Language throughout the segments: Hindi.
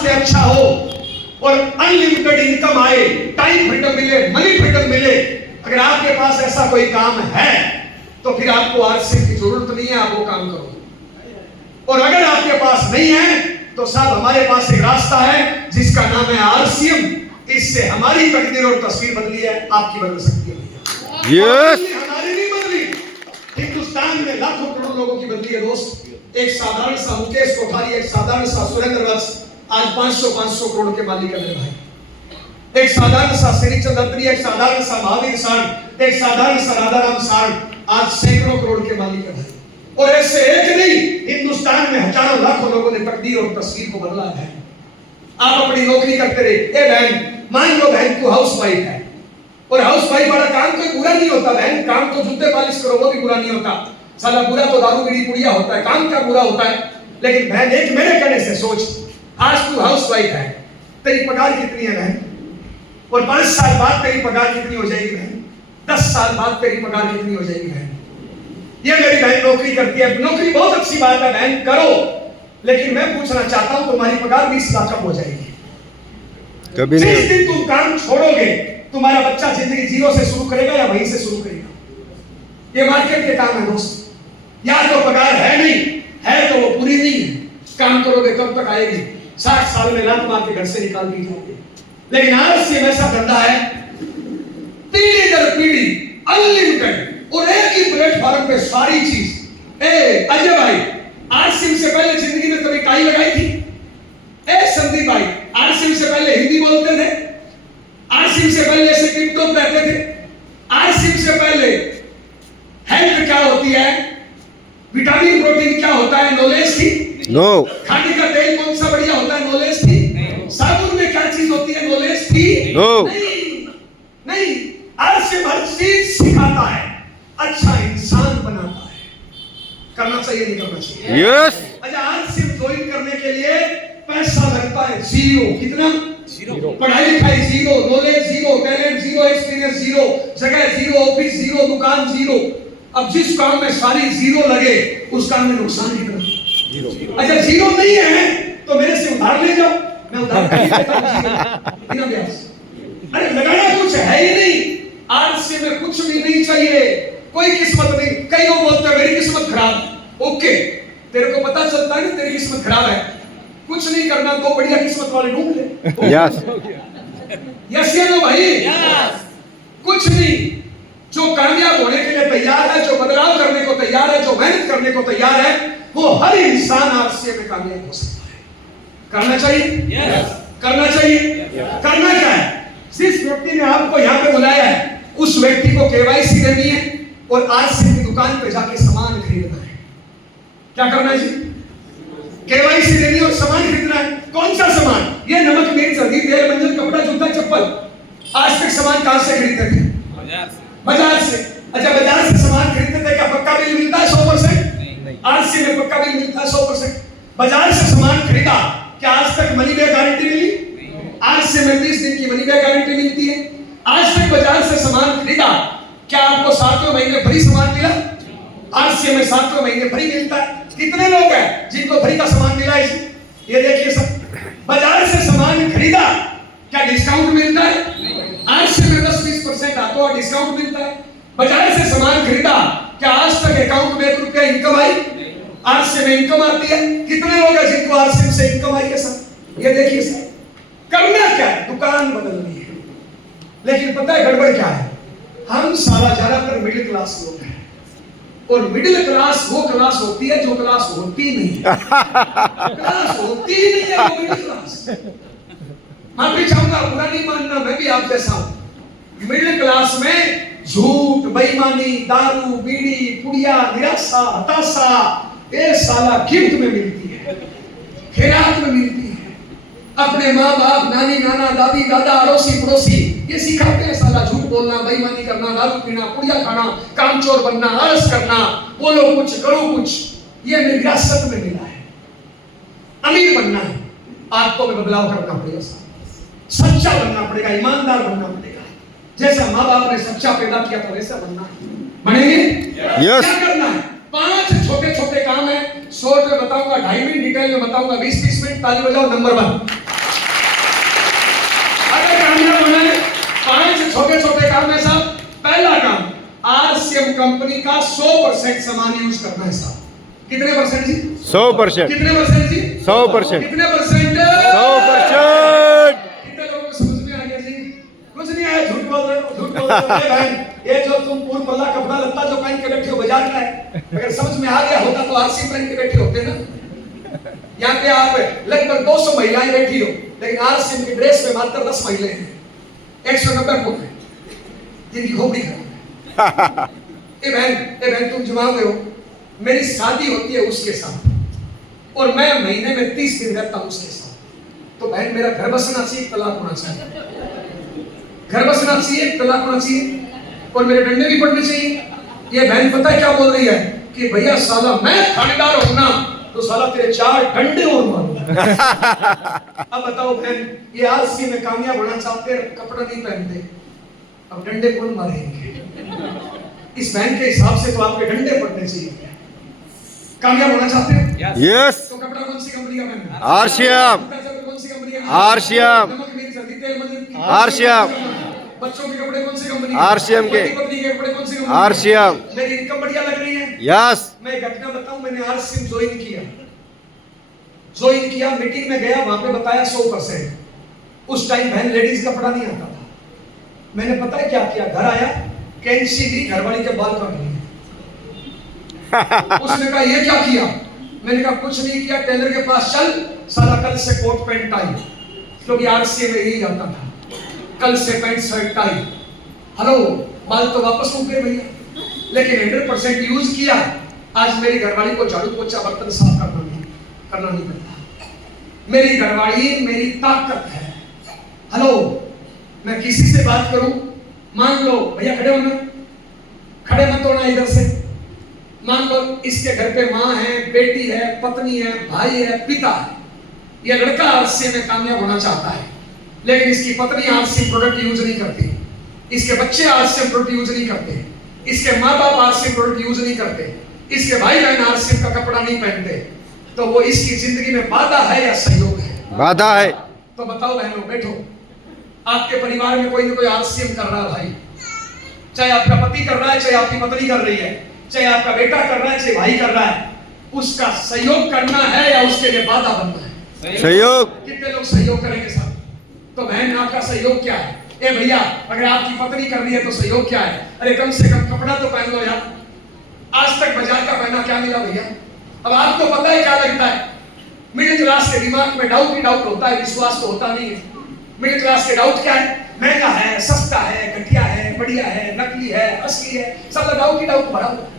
स्वास्थ्य अच्छा हो और अनलिमिटेड इनकम आए, टाइम फ्रीडम मिले, मनी फ्रीडम मिले, अगर आपके पास ऐसा कोई काम है तो फिर आपको आरसीएम की जरूरत नहीं है, आप वो काम करो। और अगर आपके पास नहीं है तो साहब हमारे पास एक रास्ता है जिसका नाम है आरसीएम। इससे हमारी तकदीर और तस्वीर बदली है, आपकी बदल सकती है। हमारी नहीं बदली, हिंदुस्तान में लाखों करोड़ लोगों की बदली है दोस्त। एक साधारण सा मुकेश कोठारी, एक साधारण सा सुरेंद्र वत्स आज 500 करोड़ के मालिक है मेरे भाई। एक साधारण सा श्रीचंद अत्री, एक साधारण सा महावीर साठ, एक साधारण सा राधाराम साठ आज सैकड़ों करोड़ के मालिक है भाई। और ऐसे एक नहीं, हिंदुस्तान में हजारों लाखों लोगों ने तकदीर और तस्वीर को बदला है। आप अपनी नौकरी करते रहे, ए बहन मान लो बहन तू हाउस वाइफ है, और हाउस वाइफ वाला काम कोई बुरा नहीं होता बहन, काम तो जूते पॉलिश करो वो भी बुरा नहीं होता, साला बुरा तो दारू बीड़ी पुड़िया होता है, काम क्या बुरा होता है। लेकिन बहन एक मेरे कहने से सोच, आज तू हाउस वाइफ है, तेरी पगार कितनी है बहन, और 5 साल बाद तेरी पगार कितनी हो जाएगी बहन, 10 साल बाद तेरी पगार कितनी हो जाएगी बहन। ये मेरी बहन नौकरी करती है, नौकरी बहुत अच्छी बात है बहन करो, लेकिन मैं पूछना चाहता हूं तुम्हारी पगार 20 लाख कब हो जाएगी? कभी नहीं। जिस दिन तुम काम छोड़ोगे तुम्हारा बच्चा जिंदगी जीरो से शुरू करेगा या वहीं से शुरू करेगा? ये मार्केट के काम है दोस्त। या तो पगार है नहीं है तो वो पूरी नहीं है, काम करोगे कब तक आएगी? 60 साल में लात मार के घर से निकाल दी जाओगे। लेकिन आरसीएम ऐसा धंधा है, पीढ़ी दर पीढ़ी अनलिमिटेड, और एक ही प्लेटफॉर्म पे सारी चीज। अजय भाई आरसीएम से पहले जिंदगी में कभी टाई लगाई थी? संदीप भाई आरसीएम से पहले हिंदी बोलते थे? आरसीएम से पहले ऐसे टिप टॉप रहते थे? आरसीएम से पहले हेल्थ क्या होती है, विटामिन प्रोटीन क्या होता है, नॉलेज थी? नो। खाने का तेल कौन सा बढ़िया होता है, नॉलेज थी? साबुन में क्या चीज होती है, नॉलेज थी? नो। नहीं। आरसीएम हर चीज सिखाता है, अच्छा इंसान बनाता है। करना चाहिए नहीं करना चाहिए? यस। अच्छा आरसीएम ज्वाइन करने के लिए पैसा लगता है जीरो। कितना? जीरो। पढ़ाई लिखाई zero, knowledge zero, talent zero, experience zero, जगह जीरो, ऑफिस जीरो, दुकान जीरो। अब जिस काम में सारी जीरो लगे उस काम में नुकसान कितना? जीरो। अच्छा जीरो नहीं है तो मेरे से उधार ले जाओ, मैं उधार नहीं देता हूं बिना ब्याज। अरे लगाना कुछ है ही नहीं, आरसीएम में कुछ भी नहीं चाहिए, कोई किस्मत नहीं। कई लोग बोलते हैं मेरी किस्मत खराब। ओके, तेरे को पता चलता है ना तेरी किस्मत खराब है, कुछ नहीं करना, तो बढ़िया किस्मत वाले ढूंढ ले। यस यस या नो भाई? यस। कुछ नहीं, जो कामयाब होने के लिए तैयार है, जो बदलाव करने को तैयार है, जो मेहनत करने को तैयार है, वो हर इंसान आरसीएम में कामयाब हो सकता है। करना चाहिए? यस। करना चाहिए? करना क्या है? जिस व्यक्ति ने आपको यहाँ पे बुलाया है उस व्यक्ति को केवाईसी देनी है और आरसीएम की दुकान पे जाके सामान खरीदना है। क्या करना है जी? केवाईसी देनी और सामान खरीदना है। कौन सा सामान? ये नमक मिर्च हल्दी तेल मंजन कपड़ा जूता चप्पल। आज तक सामान कहां से खरीदते थे? बाजार से। अच्छा बाजार से सामान खरीदते थे, क्या पक्का बिल मिलता है 100%? आरसीएम में पक्का बिल मिलता है 100%। बाजार से सामान खरीदा, क्या आज तक मनी बैक गारंटी मिली? आरसीएम में 20 दिन की मनी बैक गारंटी मिलती है। आज तक बाजार से सामान खरीदा, क्या आपको 7वें महीने फ्री सामान मिला? आरसीएम में 7वें महीने फ्री मिलता है। कितने लोग हैं जिनको फ्री का सामान मिला है? ये देखिए सब। बाजार से सामान खरीदा, क्या डिस्काउंट मिलता है? आरसीएम में 10-20% आता है, डिस्काउंट मिलता है। बाजार से सामान खरीदा, क्या आज तक अकाउंट में 1 रुपया इनकम आई? आरसीएम में इनकम आती है। कितने लोग हैं जिनको आरसीएम से इनकम आई है सर? ये देखिए सर। करना क्या है? दुकान बदलनी है। लेकिन पता है गड़बड़ क्या है? हम सारा ज्यादातर मिडिल क्लास लोग हैं, और मिडिल क्लास वो क्लास होती है जो क्लास होती नहीं है। क्लास होती नहीं है वो मिडिल क्लास। माफी चाहूंगा, बुरा नहीं मानना, मैं भी आप जैसा हूं। मिडिल क्लास में झूठ, बेईमानी, दारू, बीड़ी, पुड़िया, निराशा, हताशा, ये साला गिफ्ट में मिलती है, खैरात में मिलती है। अपने माँ बाप, नानी नाना, दादी दादा, अड़ोसी पड़ोसी ये सिखाते हैं साला झूठ बोलना, बेईमानी करना, दारू पीना, पुड़िया खाना, कामचोर बनना, आलस करना, बोलो कुछ करो कुछ। ये मेरी विरासत में मिला है। अमीर बनना है, आपको में बदलाव करना पड़ेगा, सच्चा बनना पड़ेगा, ईमानदार बनना पड़ेगा। जैसा माँ बाप ने सच्चा पैदा किया था वैसा बनना बनेंगे। यस। क्या करना है? 5 छोटे छोटे काम है, शॉर्ट में बताऊंगा, 2.5 मिनट डिटेल में बताऊंगा, 20-30 मिनट। ताली बजाओ। नंबर 1, आरसीएम कंपनी का 100% सामान यूज करना है साहब। कितने परसेंट जी? 100%। कितने परसेंट जी? 100%। कितने परसेंट? 100%। कितने लोगों को समझ में आ गया जी? कुछ नहीं आया, झूठ बोल रहे हो, झूठ बोल रहे हो। ये बहन, ये जो तुम पूर्ण पल्ला कपड़ा लत्ता जो पहन के बैठे हो बाजार का है, अगर समझ में आ गया होता तो आरसीएम पहन के बैठे होते ना। यहाँ पे आप लगभग 200 महिलाएं बैठी हो, लेकिन आरसीएम की ड्रेस में मात्र 10 महिलाएं हैं। 190 लोग हैं जिनकी खोपड़ी खराब है। ए बहन तुम जवाब दो। मेरी शादी होती है उसके साथ और मैं महीने में 30 दिन रहता हूं उसके साथ, तो बहन मेरा घर बसना चाहिए, तलाक होना चाहिए। घर बसना चाहिए, तलाक होना चाहिए, और मेरे डंडे भी पड़ने चाहिए। ये बहन पता है क्या बोल रही है कि भैया साला मैं थानेदार हूं ना, तो साला तेरे 4 डंडे और मारूंगा। अब बताओ बहन, ये आलसी में कामयाब होना चाहते हैं, कपड़ा नहीं पहनते, अब डंडे कौन मारेंगे? इस बहन के हिसाब से तो आपके डंडे पड़ने चाहिए। कामयाब होना चाहते हैं? यस। तो कपड़ा कौन सी कंपनी का पहनना है? आरसीएम। कौन सी कंपनी का? आरसीएम। नमक मिर्च हल्दी तेल मंदिर। आरसीएम। बच्चों के कपड़े कौन सी कंपनी? आरसीएम के। पत्नी के कपड़े कौन सी कंपनी? आरसीएम। मेरी इनकम बढ़िया लग रही है। यस। मैं एक घटना बताऊं, मैंने आरसीएम ज्वाइन किया, मीटिंग में गया, वहां पे बताया 100%। उस टाइम बहन लेडीज कपड़ा नहीं आता था। मैंने पता है क्या किया, घर आया, कैंची दी, घरवाली के बाल काट लिए। उसने कहा ये क्या किया? मैंने कहा कुछ नहीं किया, टेलर के पास चल, साला कल से कोट पैंट टाई, क्योंकि आरसीएम में यही आता था, कल से पैंट शर्ट टाई। हेलो, बाल तो वापस हो गए भैया, लेकिन 100% यूज किया। आज मेरी घरवाली को झाड़ू पोछा बर्तन साफ करना नहीं पड़ता। मेरी घरवाली मेरी ताकत है। हेलो, मैं किसी से बात करूं, मान लो भैया खड़े होना, खड़े मत होना इधर से। मान लो इसके घर पे माँ है, बेटी है, पत्नी है, भाई है, पिता है। ये लड़का आरसीएम में कामयाब होना चाहता है, लेकिन इसकी पत्नी आरसीएम प्रोडक्ट यूज नहीं करती, इसके बच्चे आरसीएम प्रोडक्ट यूज नहीं करते, इसके माँ बाप आरसीएम प्रोडक्ट यूज नहीं करते, इसके भाई बहन आरसीएम का कपड़ा नहीं पहनते, तो वो इसकी जिंदगी में बाधा है या सहयोग है? बाधा है। तो बताओ बहनों, बैठो, आपके परिवार में कोई ना कोई आरसीएम कर रहा है भाई, चाहे आपका पति कर रहा है, चाहे आपकी पत्नी कर रही है, चाहे आपका बेटा कर रहा है, चाहे भाई कर रहा है, उसका सहयोग करना है या उसके लिए बाधा बनना है? सहयोग। कितने लोग सहयोग करेंगे साहब? तो बहन आपका सहयोग क्या है? ए भैया, अगर आपकी पत्नी कर रही है तो सहयोग क्या है? अरे कम से कम कपड़ा तो पहन लो यार। आज तक बाजार का पहना क्या मिला भैया? अब आपको पता है क्या लगता है? मिडिल क्लास के दिमाग में डाउट ही डाउट होता है, विश्वास तो होता नहीं है। मिडिल क्लास के डाउट क्या है? महंगा है, सस्ता है, घटिया है, बढ़िया है, नकली है, असली है, सब डाउट ही डाउट भरा हुआ है।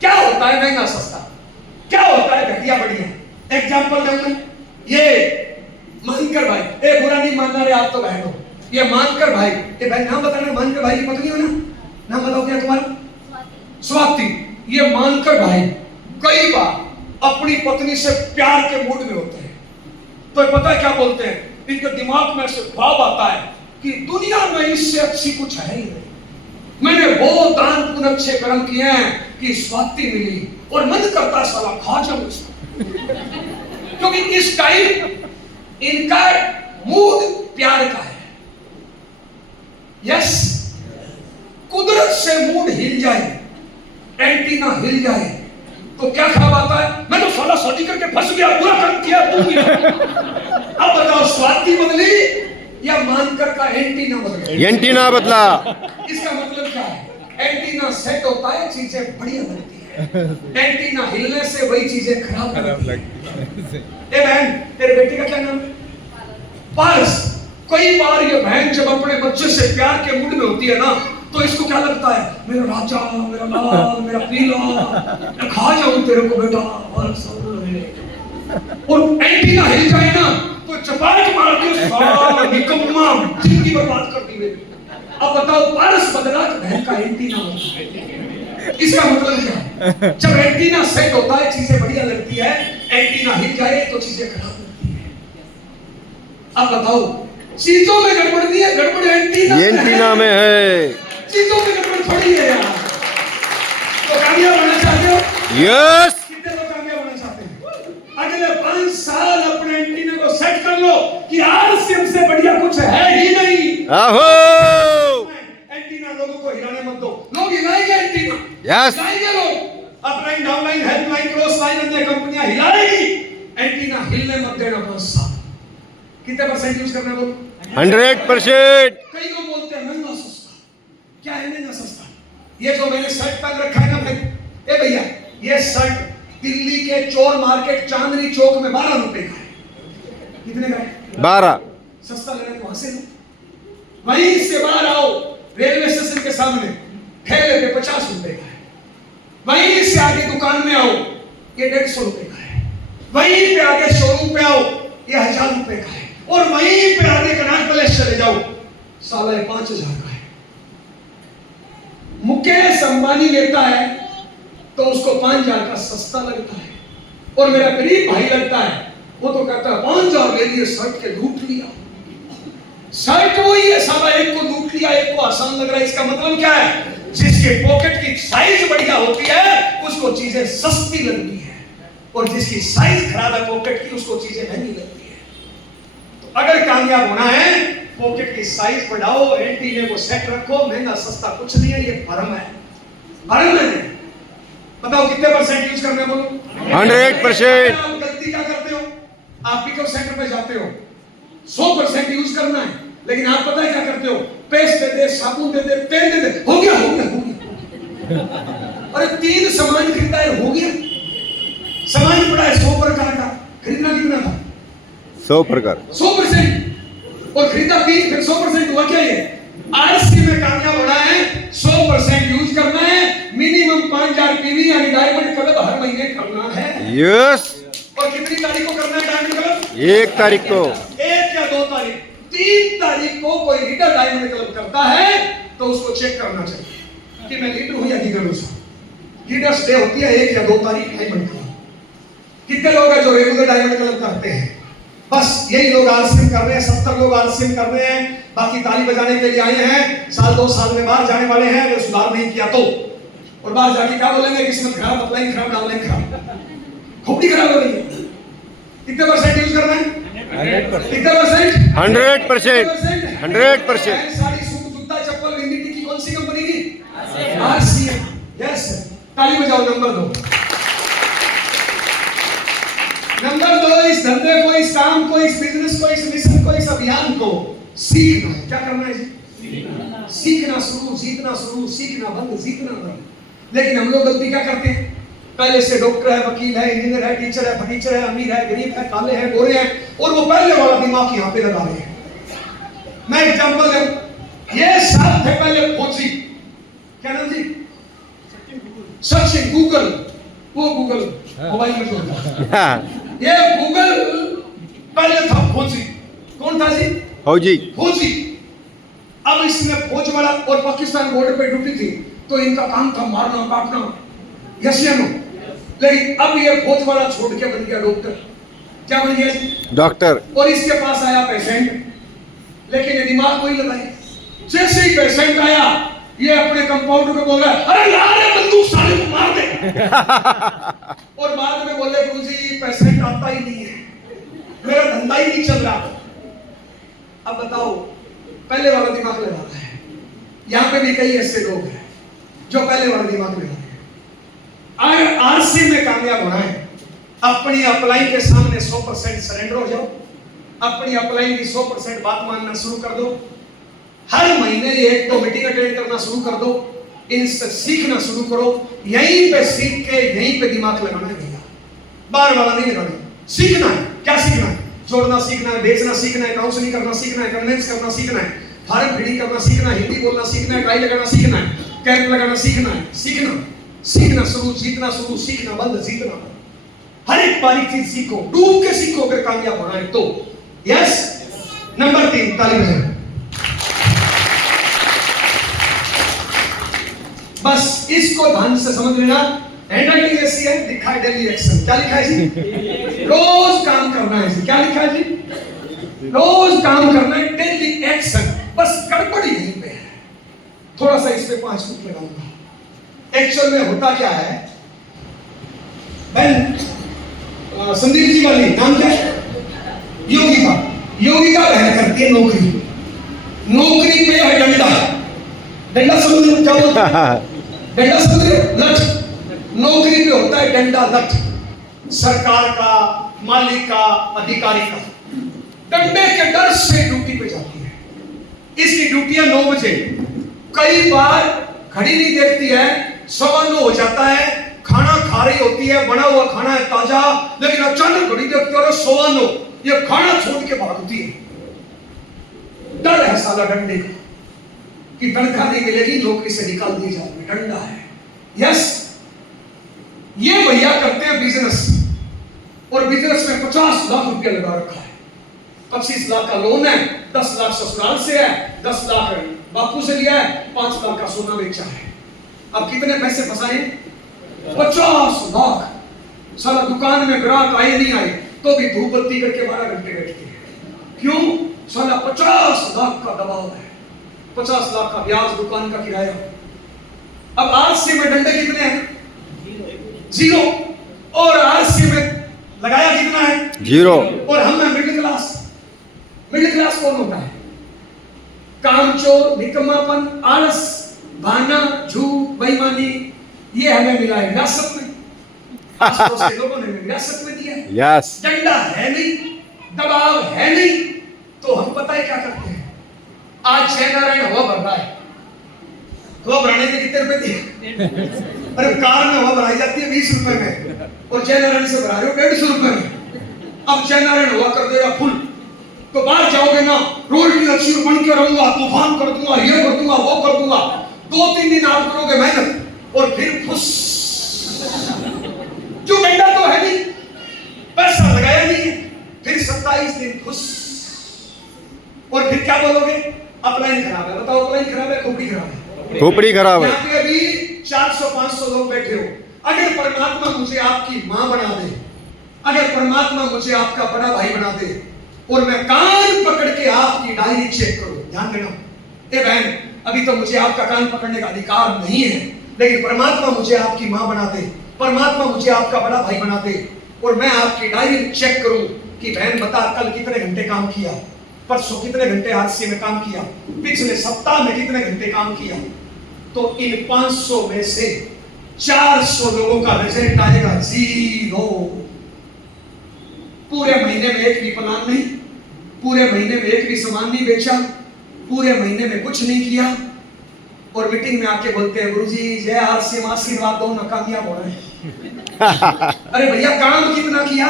क्या होता है महंगा सस्ता? क्या होता है घटिया बढ़िया? एग्जांपल दूं, ये मानकर भाई, ए बुरा नहीं मानना रे आप तो बहन हो, ये मानकर भाई, ये बहन नाम बताना, मानकर भाई की पत्नी हो ना, नाम बताओ क्या तुम्हारा? स्वाति। ये मानकर भाई कई बार अपनी पत्नी से प्यार के मूड में होते हैं, तो पता है क्या बोलते हैं? इनके दिमाग में से ख्वाब आता है कि दुनिया में इससे अच्छी कुछ है ही नहीं, मैंने वो दान पुण्य अच्छे कर्म किए हैं कि स्वाति मिली, और मन करता साला खा जाऊं इसको। क्योंकि इस टाइम इनका मूड प्यार का है। यस, कुदरत से मूड हिल जाए, एंटीना हिल जाए, तो क्या ख्याल आता है? मैं तो साला शादी करके फंस गया, बुरा काम किया, अब बताओ स्वाति बदली या मानकर का एंटीना बदला? एंटीना बदला। इसका मतलब क्या है? एंटीना सेट होता है, चीजें बढ़िया लगती है, एंटीना हिलने से वही चीजें खराब लगती है। ए बहन, तेरे बेटे का क्या नाम है? पारस। कई बार ये बहन जब अपने बच्चे से प्यार के मूड में होती है ना, तो इसको क्या लगता है? मेरा राजा, मेरा लाल, मेरा पीला, मैं खा जाऊं तेरे को बेटा। और एंटीना हिल जाए ना तो चपाट मार के सारा निकम्मा जिंदगी बर्बाद कर दी मेरी। अब बताओ, पारस बदला तो बहन का एंटीना बदला। इसका मतलब क्या है? जब एंटीना सेट होता है चीजें बढ़िया लगती है, एंटीना हिल जाए तो चीजें खराब लगती है। अब बताओ, चीजों में गड़बड़ नहीं है, गड़बड़ एंटीना में है। चीजों में गड़बड़ थोड़ी है यार। तो कामयाब होना चाहते हो? यस। कितने लोग कामयाब होना चाहते हैं? अगले 5 साल अपने एंटीना को सेट कर लो कि आरसीएम से बढ़िया कुछ है ही नहीं। आहो। एंटीना लोगों को हिलाने मत दो, लोग हिलाएंगे यस हिलाएंगे लोग, upline downline helpline cross line अन्य कंपनियां हिलाएगी, एंटीना हिलने मत देना 5 साल। कितने परसेंट यूज करना है बोलो? 100%। कई लोग बोलते हैं महंगा सस्ता, क्या है महंगा सस्ता? ये जो मैंने शर्ट पहन रखा है ना भाई, ए भैया, ये शर्ट दिल्ली के चोर मार्केट चांदनी चौक में 12 रुपए का है। कितने का है? 12। सस्ता लगा तो वहां से लो, वहीं से बाहर आओ, रेलवे स्टेशन के सामने ठेले पे 50 रुपए का है, वहीं से आगे दुकान में आओ, ये 150 रुपए का है, वहीं पे आगे शोरूम पे आओ, ये 1000 रुपए का है, और वहीं पे आगे कनाट पैलेस चले जाओ, साला ये 5000 का है। मुकेश अंबानी लेता है तो उसको 5000 का सस्ता लगता है, और मेरा गरीब भाई लगता है, वो तो कहता है 5000 ले लिए, शर्ट के लूट लिया। शर्ट वही है साला, एक को लूट लिया, एक को आसान लग रहा है। इसका मतलब क्या है? जिसके पॉकेट की साइज बढ़िया होती है उसको चीजें सस्ती लगती है, और जिसकी साइज खराब है पॉकेट की, उसको चीजें महंगी लगती है। तो अगर कामयाब होना है, पॉकेट की साइज बढ़ाओ, एंटीने को सेट रखो, महंगा सस्ता कुछ नहीं है, ये भरम है, भरम है। बताओ कितने परसेंट यूज करना है बोलो? 100%। आप गलती क्या करते हो? आप पिकअप सेंटर पे जाते हो, 100% यूज करना है, लेकिन आप पता है क्या करते हो? पेस्ट दे दे, साबुन दे दे, तेल दे दे, हो गया हो गया हो गया। अरे 3 सामान खरीदा है, हो गया। सामान पड़ा है 100 प्रकार का, खरीदना कितना था? 100 प्रकार। 100%, और खरीदा 3, फिर 100% हुआ क्या? ये आरसी में कामयाब होना है, 100% यूज करना है, मिनिमम 5000 पीवी यानी डायमंड क्लब हर महीने करना है। यस। और कितनी तारीख को करना है डायमंड क्लब? 1 तारीख को। 1 या 2 तारीख, 3 तारीख को कोई लीडर डायमंड क्लब करता है तो उसको चेक करना चाहिए कि मैं लीडर हूं या लीडर हूं। लीडर्स डे होती है 1 या 2 तारीख डायमंड क्लब। कितने लोग हैं जो रेगुलर डायमंड क्लब करते हैं? बस यही लोग आरसीएम कर रहे हैं, 70 लोग आरसीएम कर रहे हैं, बाकी ताली बजाने के लिए आए हैं, साल 2 साल में बाहर जाने वाले हैं अगर सुधार नहीं किया तो। और बाहर जाके क्या बोलेंगे? किस्मत खराब, अपलाइन खराब, डाउनलाइन खराब, खोपड़ी खराब हो रही है। कितने परसेंट यूज करना है? 100%। कितने परसेंट? 100%। 100%। साड़ी, सूट, जूता, चप्पल, बिंदी, टिक्की कौन सी कंपनी की? आरसीएम। यस, ताली बजाओ। नंबर 2, नंबर 2, इस धंधे को, इस काम को, इस बिजनेस को, इस मिशन को, इस अभियान को सीखना है। क्या करना है जी? सीखना शुरू, जीतना शुरू, सीखना बंद, जीतना बंद। लेकिन हम लोग गलती क्या करते हैं? पहले से डॉक्टर है, वकील है, इंजीनियर है, टीचर है, फर्नीचर है, अमीर है, गरीब है, काले हैं, गोरे हैं, और वो पहले वाला दिमाग यहाँ पे लगा रहे हैं। मैं एग्जांपल दूं, ये साल थे पहले फौजी, क्या नाम जी? सचिन, गूगल, वो गूगल मोबाइल में जोड़ता, ये गूगल पहले था फौजी। कौन था जी? फौजी। फौजी। अब इसमें फौज वाला, और पाकिस्तान बॉर्डर पे ड्यूटी थी, तो इनका काम था मारना काटना, यस या नो? लेकिन अब ये फौज वाला छोड़ के बन गया डॉक्टर। क्या बन गया जी? डॉक्टर। और इसके पास आया पेशेंट, लेकिन ये दिमाग कोई लगाए, जैसे ही पेशेंट आया, ये अपने कंपाउंडर को बोल रहा है, अरे यार ये बंदूक साले को मार दे। और बाद में बोले, गुरुजी पेशेंट आता ही नहीं है, मेरा धंधा ही नहीं चल रहा। अब बताओ, पहले वाला दिमाग लगा रहा है। यहाँ पे भी कई ऐसे लोग हैं जो पहले वाला दिमाग लगा रहे हैं। आरसी में कामयाब होना है, अपनी अपलाइन के सामने 100% सरेंडर हो जाओ, अपनी अपलाइन की 100% बात मानना शुरू कर दो, हर महीने एक तो मीटिंग अटेंड करना शुरू कर दो, इनसे सीखना शुरू करो, यहीं पे सीख के यहीं पे दिमाग लगाना है भैया, बार वाला नहीं लगाना। सीखना है, क्या सीखना है? जोड़ना सीखना है, बेचना सीखना है, काउंसलिंग करना सीखना है, कन्विंस करना सीखना है, फॉर्म फीडिंग करना सीखना है, हिंदी बोलना सीखना है, टाई लगाना सीखना है, कैप लगाना सीखना है। सीखना शुरू, जीतना शुरू, सीखना बंद, जीतना बंद। हर एक बारीक चीज सीखो, डूब के सीखो अगर कामयाब होना है तो। यस। नंबर 3, ताली बजाओ। बस इसको ध्यान से समझ लेना। हैंडराइटिंग ऐसी है, लिखा है डेली एक्शन। क्या लिखा है जी? रोज काम करना है जी। क्या लिखा है जी? रोज काम करना है, डेली एक्शन। बस गड़बड़ी यहीं पे है, थोड़ा सा इस पे 5 मिनट लगाऊंगा। एक्चुअल में होता क्या है? संदीप जी वाली नाम क्या है? योगिका। योगिका बहन करती है नौकरी, नौकरी पे है डंडा। डंडा समझ क्या होता है? डंडा समझ रहे हो? लठ। नौकरी पे होता है डंडा लठ, सरकार का, मालिक का, अधिकारी का। डंडे के डर से ड्यूटी पे जाती है। इसकी ड्यूटी है 9 बजे। कई बार घड़ी नहीं देखती है, 9:15 हो जाता है, खाना खा रही होती है, बना हुआ खाना है ताजा, लेकिन अचानक घड़ी देखती है और 9:15 ये खाना छोड़ के भागती है। डर है साला डंडे का कि तनख्वाह नहीं मिलेगी, नौकरी से निकाल दी जाएगी। डंडा है। यस, ये भैया करते हैं बिजनेस, और बिजनेस में 50 लाख रुपया लगा रखा है। 25 लाख का लोन है, 10 लाख ससुराल से है, 10 लाख बापू से लिया है, 5 लाख का सोना बेचा है। अब कितने पैसे फंसाए? 50 लाख। साला दुकान में ग्राहक आए नहीं आए तो भी धूप बत्ती करके 12 घंटे बैठते हैं। क्यों? साला 50 लाख का दबाव है, 50 लाख का ब्याज, दुकान का किराया। अब आरसी में डंडे कितने हैं? 0। और आरसी में लगाया कितना है? 0। और हम हैं मिडिल क्लास। मिडिल क्लास कौन होता है? कामचोर, निकम्मापन, आलस, बहाना, झूठ, बेईमानी, ये हमें मिला है विरासत में। आसपास के लोगों ने विरासत में दिया है। यस। डंडा है नहीं, दबाव है नहीं, तो हम पता है क्या करते हैं? आज जय नारायण हवा भर रहा है, हवा भराने के कितने रुपए दिए? अरे कार में हवा भराई जाती है 20 रुपए में, और जय नारायण से भरा रहे हो 150 रुपए में। अब जय नारायण हवा कर देगा फुल, तो बाहर जाओगे ना, रोड की लक्ष्मी बन के रहूंगा, तूफान कर दूंगा, ये कर दूंगा, वो कर दूंगा। 2-3 दिन आप करोगे मेहनत और फिर खुश। जो डंडा तो है नहीं, पैसा लगाया नहीं है, फिर 27 दिन खुश। और फिर क्या बोलोगे? अपलाइन खराब है। बताओ, अपलाइन खराब है, खोपड़ी खराब है? खोपड़ी खराब है। यहाँ पे अभी 400-500 लोग बैठे हो। अगर परमात्मा मुझे आपकी मां बना दे, अगर परमात्मा मुझे आपका बड़ा भाई बना दे, और मैं कान पकड़ के आपकी डायरी चेक करूं, ध्यान देना ए बहन, अभी तो मुझे आपका कान पकड़ने का अधिकार नहीं है, लेकिन परमात्मा मुझे आपकी मां बना दे, परमात्मा मुझे आपका बड़ा भाई बना दे, और मैं आपकी डायरी चेक करूं कि बहन बता कल कितने घंटे काम किया, परसों कितने घंटे आरसी में काम किया, पिछले सप्ताह में कितने घंटे काम किया, तो इन 500 में से 400 लोगों का रिजल्ट आएगा 0। पूरे महीने में एक भी प्लान नहीं, पूरे महीने में एक भी सामान नहीं बेचा, पूरे महीने में कुछ नहीं किया, और मीटिंग में आके बोलते हैं गुरुजी जय आरसी में आशीर्वाद दो, नाकामयाब हो रहे हैं। अरे भैया काम कितना किया?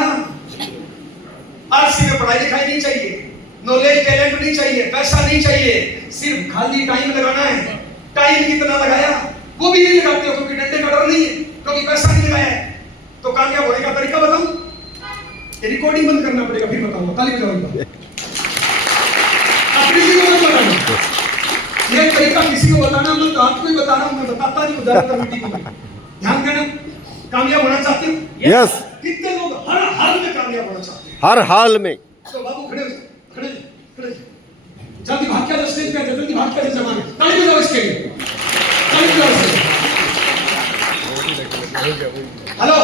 आरसी में पढ़ाई लिखाई नहीं चाहिए, नॉलेज टैलेंट नहीं चाहिए, पैसा नहीं चाहिए, सिर्फ खाली टाइम लगाना है। टाइम कितना लगाया? वो भी नहीं लगाते हो क्योंकि डंडे का डर नहीं है, क्योंकि पैसा नहीं लगाया है। तो कामयाब होने का तरीका बताऊं? रिकॉर्डिंग बंद करना पड़ेगा, फिर बताऊंगा। ताली बजाओ। आप किसी को मत बताना, ये तरीका किसी को बताना मत, आपको ही बता रहा हूं, मैं बताता नहीं हूं ज्यादातर मीटिंग में। ध्यान देना। कामयाब होना चाहते हो? यस। कितने लोग हर हाल में कामयाब होना चाहते हैं? हर हाल में। तो बाबू खड़े हो जाओ, खड़े खड़े जल्दी भाग के स्टेज पे, जल्दी भाग के जमाने। ताली बजाओ इसके लिए, ताली बजाओ इसके लिए। हेलो,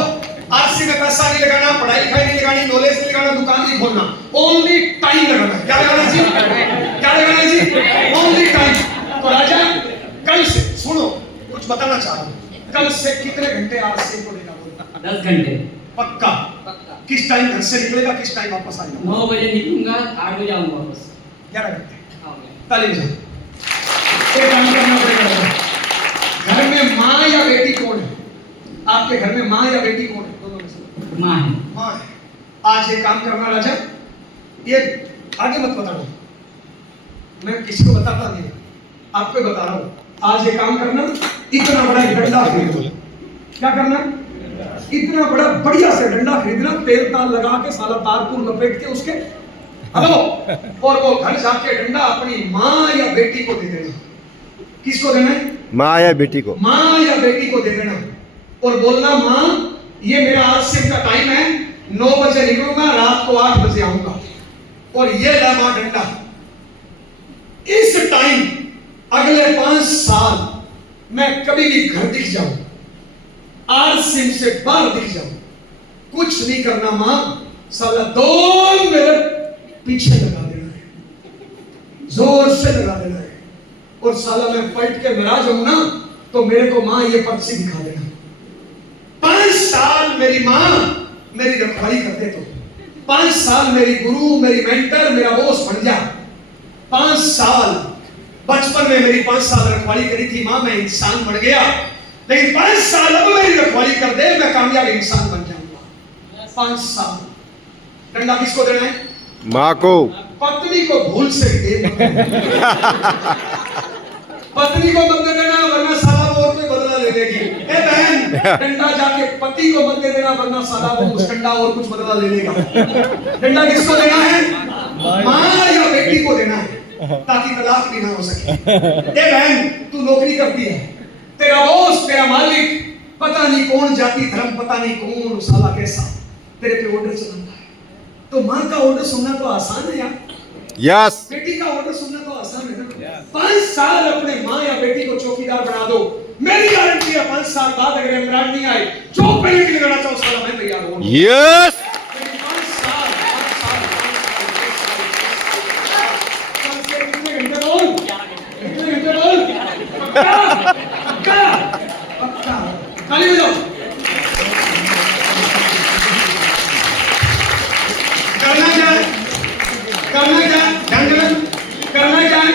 आरसी में पैसा नहीं लगाना, पढ़ाई लिखाई नहीं लगानी, नॉलेज नहीं लगाना, दुकान नहीं खोलना, ओनली टाइम लगाना। क्या लगाना जी? क्या लगाना जी? Only time. तो राजा कल से सुनो, कुछ बताना चाह रहा हूं, कल से कितने घंटे आरसी को देना? 10 घंटे पक्का? किस टाइम घर से निकलेगा, किस टाइम वापस आएगा? 9 बजे निकलूंगा, 8 बजे आऊंगा वापस। 11 घंटे। हाँ, ताली बजाओ। एक काम करना पड़ेगा। घर में माँ या बेटी कौन है? आपके घर में माँ या बेटी कौन है? दोनों में से माँ है। माँ है। आज ये काम करना राजा, ये आगे मत बताना, मैं किसी को बताता नहीं, आपको ही बता रहा हूँ। आज ये काम करना, इतना बड़ा डंडा खरीदो। क्या करना? इतना बड़ा बढ़िया से डंडा खरीदना, तेल ताल लगा के, साला तारपुर लपेट के उसके, हेलो, और वो घर जाके डंडा अपनी माँ या बेटी को दे देना। किसको देना है? माँ या बेटी को। माँ या बेटी को दे देना, और बोलना माँ ये मेरा आरसी का टाइम है, 9 बजे निकलूंगा, रात को 8 बजे आऊंगा, और ये ला माँ डंडा। इस टाइम अगले 5 साल मैं कभी भी घर दिख जाऊं, आरसी से बाहर दिख जाऊं, कुछ नहीं करना माँ, साला 2 मिनट पीछे लगा देना है, जोर से लगा देना है, और साला मैं पलट के नाराज हूं ना, तो मेरे को माँ ये पर्ची दिखा देना। 5 साल मेरी माँ मेरी रखवाली करते तो 5 साल मेरी गुरु, मेरी मेंटर, मेरा बॉस बन जा। 5 साल बचपन में मेरी 5 साल रखवाली करी थी माँ, मैं इंसान बन गया। लेकिन 5 साल अब मेरी रखवाली कर दे, मैं कामयाब इंसान बन जाऊंगा। 5 साल। डंडा किसको देना है? माँ को। पत्नी को भूल से दे मत देना। पत्नी को मत दे देना, वरना साला वो और कोई बदला ले लेगी। ए बहन, डंडा जाके पति को मत दे देना, वरना साला वो उस डंडा और कुछ बदला ले लेगा। डंडा किसको देना है? माँ या बेटी को देना है, ताकि तलाक भी ना हो सके। ए बहन, तू नौकरी करती है, तेरा बॉस, तेरा मालिक पता नहीं कौन जाति धर्म, पता नहीं कौन साला कैसा तेरे पे ऑर्डर चलाता है, तो माँ का ऑर्डर सुनना तो आसान है यार। यस। बेटी का ऑर्डर सुनना तो आसान है ना। 5 साल अपने माँ या बेटी को चौकीदार बना दो, मेरी गारंटी है 5 साल बाद अगर इमरान नहीं आए, जो पहले के लिए लड़ा चाहो साला मैं तैयार हूँ। यस। 5 साल कितने घंटे बोल, कितने घंटे बोल, पक्का पक्का पक्का। खाली हो जाओ। करना क्या है? करना क्या है? ध्यान देना। करना क्या है?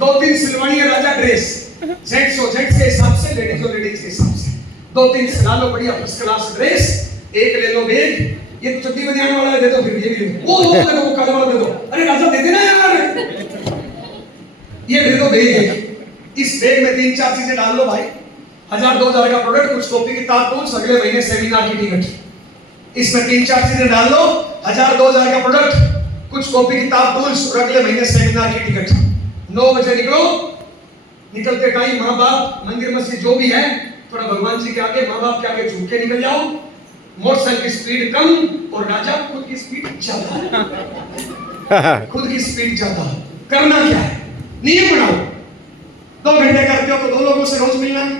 2-3 सिलवानी है राजा ड्रेस, जेंट्स हो जेंट्स के हिसाब से, लेडीज हो लेडीज के हिसाब से। 2-3 सिला लो बढ़िया फर्स्ट क्लास ड्रेस, एक ले लो बैग, ये चड्डी बनियान वाला है दे दो, फिर ये भी वो दे दो, वो काला वाला दे दो। अरे राजा दे देना यार, ये दे दो बैग। इस बैग में 3-4 चीजें डाल लो भाई, 1000-2000 का प्रोडक्ट, कुछ कॉपी किताब, टूल्स, अगले महीने सेमिनार की टिकट। इसमें 3-4 चीजें डाल लो, 1000-2000 का प्रोडक्ट, कुछ कॉपी किताब, टूल्स, और अगले महीने सेमिनार की टिकट। 9 बजे निकलो। निकलते टाइम माँ बाप, मंदिर मस्जिद जो भी है, थोड़ा भगवान जी के आगे, माँ बाप के आगे झुक के निकल जाओ। मोटरसाइकिल की स्पीड कम और राजा खुद की स्पीड ज्यादा। खुद की स्पीड ज्यादा। करना क्या है? नियम बनाओ। 2 घंटे करते हो तो 2 लोगों से रोज मिलना है,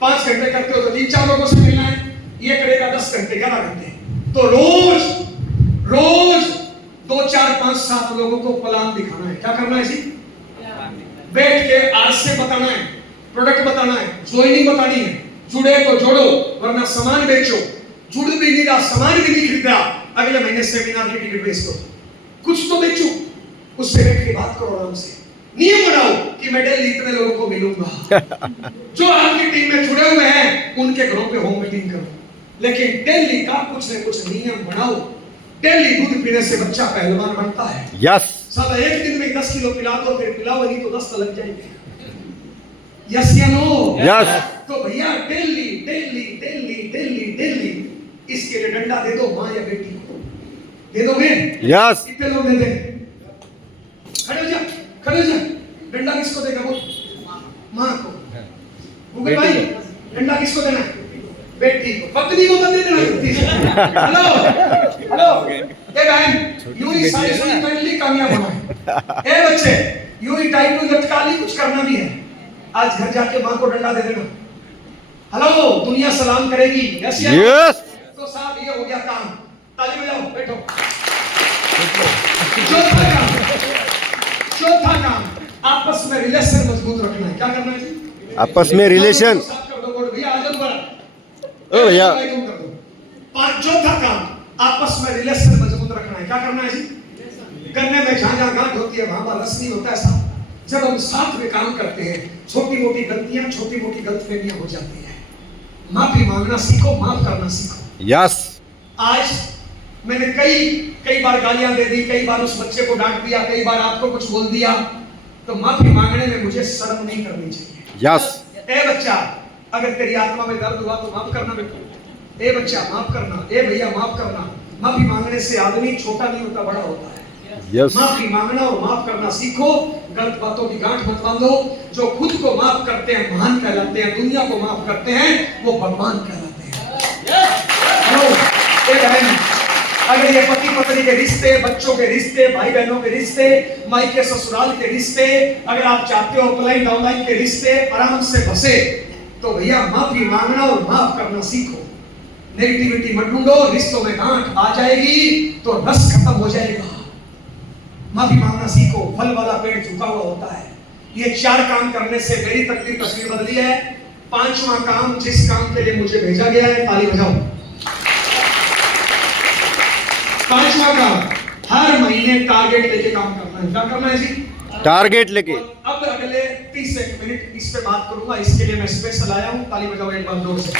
5 घंटे करते हो तो 3-4 लोगों से मिलना है, ये करेगा 10 घंटे 11 घंटे, तो रोज 2-4-5-7 लोगों को प्लान दिखाना है। क्या करना है जी? बैठ के आज से बताना है, प्रोडक्ट बताना है, ज्वाइनिंग बतानी है, जुड़े तो जोड़ो वरना सामान बेचो, जुड़ भी नहीं रहा, सामान भी नहीं खरीदा, अगले महीने सेमिनार की टिकट बेच दो, कुछ तो बेचो, उससे बैठ के बात करो आराम से। नियम बनाओ कि मैं डेली इतने लोगों को मिलूंगा। जो आपकी टीम में जुड़े हुए हैं उनके घरों पे होम मीटिंग करो, लेकिन डेली का कुछ न कुछ नियम बनाओ। डेली दूध पीने से बच्चा पहलवान बनता है। यस। साला एक दिन में 10 किलो पिला दो, फिर पिलाओ नहीं तो 10 तो लग जाएंगे। यस या नो? यस। तो भैया daily daily daily daily daily इसके लिए डंडा दे दो माँ या बेटी को। दे दोगे? यस। कितने लोग दे दें? खड़े हो जा, खड़े हो जा। डंडा किसको देगा वो? माँ को। गूगल भाई, डंडा किसको देना है? बेटी को। पत्नी को मत देना। हेलो ए बहन, यूं ही सारी सुनी पहन ली, कामयाब होना है। ए बच्चे, यूं ही टाइट टू लटका ली, कुछ करना भी है। आज घर जाके माँ को डंडा दे देना। हेलो, दुनिया सलाम करेगी। Yes yes. तो साहब ये हो गया काम। ताली बजाओ, बैठो। चौथा काम आपस में रिलेशन मजबूत रखना है। क्या करना है जी? आपस में रिलेशन। भैया आ जाओ दोबारा। ओ भैया। चौथा काम आपस में रिलेशन मजबूत रखना है। क्या करना है जी? गन्ने में जहां गांठ होती है वहां रस नहीं होता है साहब। जब हम साथ में काम करते हैं, छोटी मोटी गलतियां, छोटी मोटी गलतफहमियां हो जाती है। माफी मांगना सीखो, माफ करना सीखो। यस। आज मैंने कई बार गालियां दे दी, कई बार उस बच्चे को डांट दिया, कई बार आपको कुछ बोल दिया, तो माफी मांगने में मुझे शर्म नहीं करनी चाहिए। यस। ए बच्चा, अगर तेरी आत्मा में दर्द हुआ तो माफ करना बेटा। ए बच्चा माफ करना, ए भैया माफ करना। माफी मांगने से आदमी छोटा नहीं होता, बड़ा होता है। यस। माफी मांगना और माफ करना सीखो। गलत बातों की गांठ मत बांधो। जो खुद को माफ करते हैं महान कहलाते हैं, दुनिया को माफ करते हैं वो भगवान कहलाते हैं। हेलो ए बहन, अगर ये पति पत्नी के रिश्ते, बच्चों के रिश्ते, भाई बहनों के रिश्ते, मायके ससुराल के रिश्ते, अगर आप चाहते हो अपलाइन डाउनलाइन के रिश्ते आराम से बसे, तो भैया माफी मांगना और माफ करना सीखो। नेगेटिविटी मत ढूंढो, रिश्तों में गांठ आ जाएगी तो रस खत्म हो जाएगा। माफी मांगना सीखो। फल वाला पेड़ झुका हुआ होता है। ये 4 काम करने से मेरी तकदीर तस्वीर बदली है। पांचवा काम, जिस काम के लिए मुझे भेजा गया है, ताली बजाओ। पांचवा काम, हर महीने टारगेट लेके काम करना है। क्या करना है जी? टारगेट लेके। अब अगले 30 मिनट इस पे बात करूंगा, इसके लिए मैं स्पेशल आया हूं। ताली बजाओ एक बार जोर से।